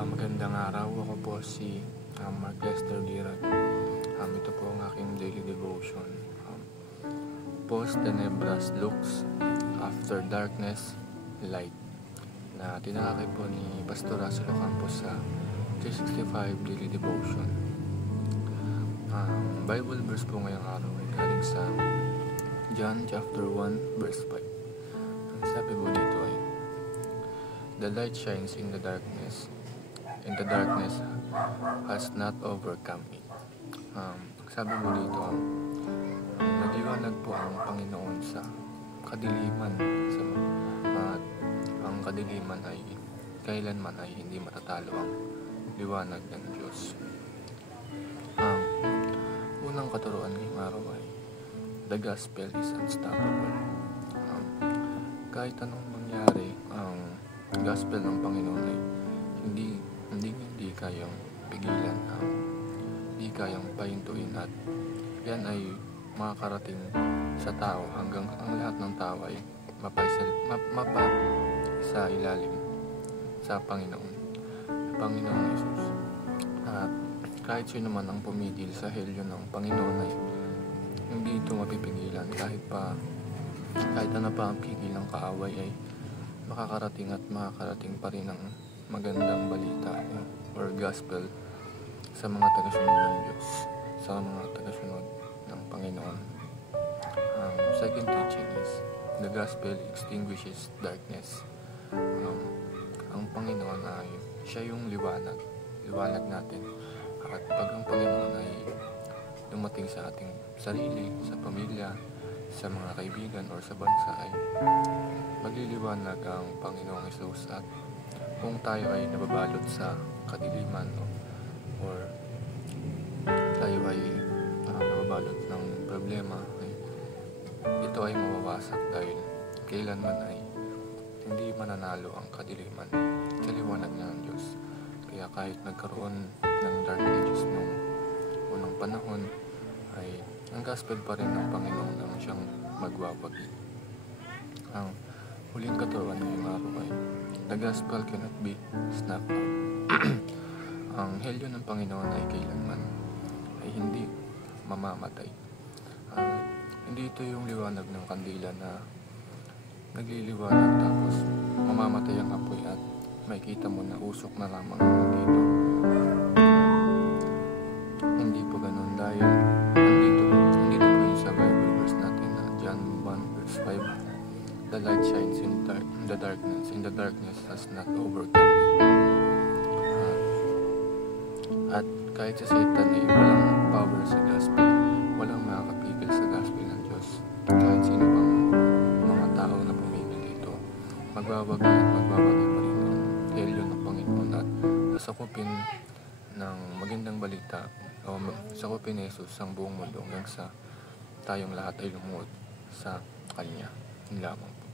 Magandang araw. Ako po si Mark Lester Liran. Ito po ang aking daily devotion. Post tenebras lux, after darkness, light. Na tinalakay po ni Pastor Russell Campos sa 365 daily devotion. Bible verse po ngayong araw ay galing sa John chapter 1 verse 5. Ang sabi po dito ay, "The light shines in the darkness, and the darkness has not overcome it." Sabi mo dito, nagliwanag po ang Panginoon sa kadiliman, at ang kadiliman ay kailanman ay hindi matatalo ang liwanag ng Diyos. Ang unang katuruan ngayong araw ay, the gospel is unstoppable. Kahit anong mangyari, ang gospel ng Panginoon ay hindi kayang pigilan, hindi kayang pahintuin, at yan ay makakarating sa tao hanggang ang lahat ng tao ay sa ilalim sa Panginoong Jesus. At kahit sino man ang pumigil sa helyo ng Panginoon ay hindi ito mapipigilan. Kahit ano pa ang pigil ng kaaway ay makakarating pa rin ang magandang balita or gospel sa mga tagasunod ng Diyos, sa mga tagasunod ng Panginoon. Second teaching is, the gospel extinguishes darkness. Ang Panginoon ay siya yung liwanag natin. At pag ang Panginoon ay dumating sa ating sarili, sa pamilya, sa mga kaibigan or sa bansa, ay magliliwanag ang Panginoong Jesus. At kung tayo ay nababalot sa kadiliman or tayo ay nababalot ng problema, ito ay mawawasak dahil kailanman ay hindi mananalo ang kadiliman sa liwanag ng Diyos. Kaya kahit nagkaroon ng dark ages noong unang panahon, ay ang gospel pa rin ng Panginoon ang siyang magwawagi. Ang huling katuruan ngayong araw ay, the gospel cannot be snuffed out. Ang helyo ng Panginoon ay kailanman ay hindi mamamatay. Hindi ito yung liwanag ng kandila na nagliliwanag tapos mamamatay ang apoy at makikita mo na usok na lamang dito. Hindi po ganun, dahil nandito po yung sa Bible verse natin na John 1 verse 5, the light shines in the darkness, and the darkness has not overcome it. At kahit sa Satan ay walang power sa gospel, walang makakapigil sa gospel ng Diyos. Kahit sino pang mga tao na pumigil dito, magbabagi pa rin ang helyo ng Panginoon at sasakupin ng magandang balita o sakupin ni Jesus ang buong mundo hanggang sa tayong lahat ay lumuhod sa Kanya. Yun lamang po.